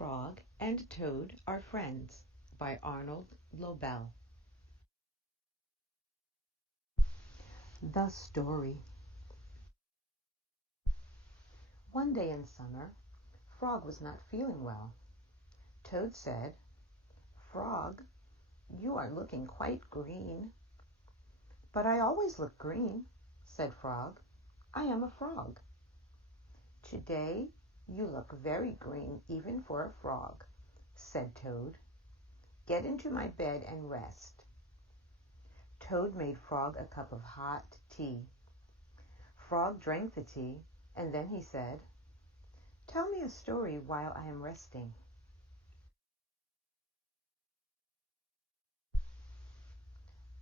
Frog and Toad Are Friends by Arnold Lobel. The Story. One day in summer, Frog was not feeling well. Toad said, "Frog, you are looking quite green." "But I always look green," said Frog. "I am a frog." "Today you look very green even for a frog," said Toad. "Get into my bed and rest." Toad made Frog a cup of hot tea. Frog drank the tea, and then he said, "Tell me a story while I am resting."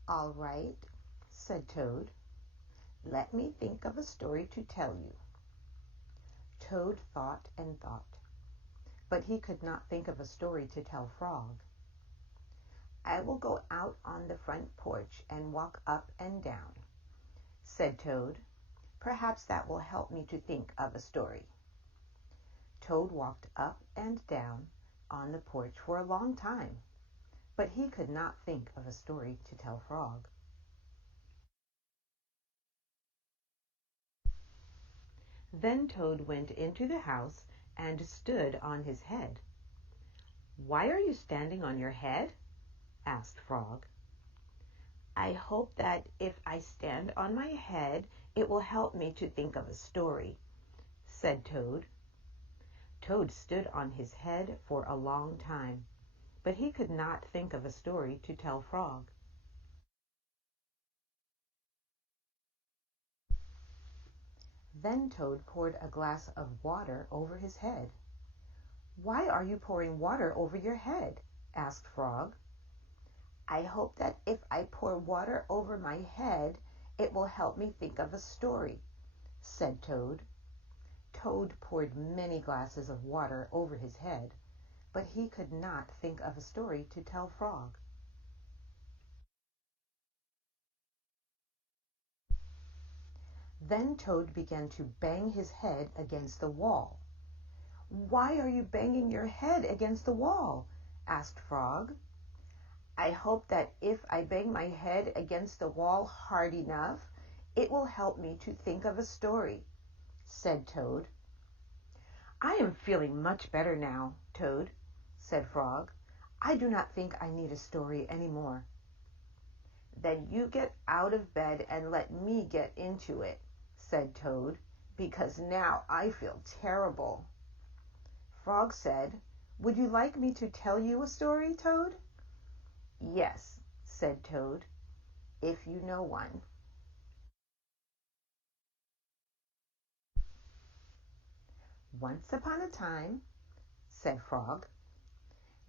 "All right," said Toad. "Let me think of a story to tell you." Toad thought and thought, but he could not think of a story to tell Frog. "I will go out on the front porch and walk up and down," said Toad. "Perhaps that will help me to think of a story." Toad walked up and down on the porch for a long time, but he could not think of a story to tell Frog. Then Toad went into the house and stood on his head. "Why are you standing on your head?" asked Frog. "I hope that if I stand on my head, it will help me to think of a story," said Toad. Toad stood on his head for a long time, but he could not think of a story to tell Frog. Then Toad poured a glass of water over his head. "Why are you pouring water over your head?" asked Frog. "I hope that if I pour water over my head, it will help me think of a story," said Toad. Toad poured many glasses of water over his head, but he could not think of a story to tell Frog. Then Toad began to bang his head against the wall. "Why are you banging your head against the wall?" asked Frog. "I hope that if I bang my head against the wall hard enough, it will help me to think of a story," said Toad. "I am feeling much better now, Toad," said Frog. "I do not think I need a story any more." "Then you get out of bed and let me get into it," said Toad, "because now I feel terrible." Frog said, "Would you like me to tell you a story, Toad?" "Yes," said Toad, "if you know one." "Once upon a time," said Frog,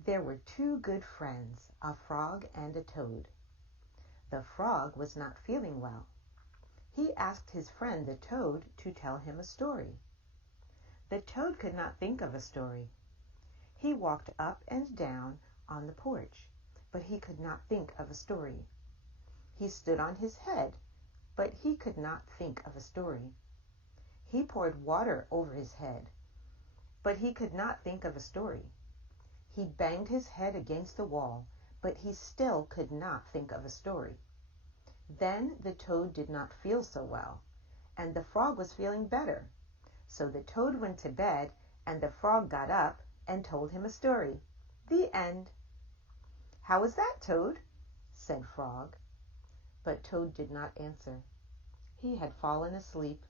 "there were two good friends, a frog and a toad. The frog was not feeling well. He asked his friend the toad to tell him a story. The toad could not think of a story. He walked up and down on the porch, but he could not think of a story. He stood on his head, but he could not think of a story. He poured water over his head, but he could not think of a story. He banged his head against the wall, but he still could not think of a story. Then the toad did not feel so well, and the frog was feeling better. So the toad went to bed, and the frog got up and told him a story. The end. "How was that, Toad?" said Frog. But Toad did not answer. He had fallen asleep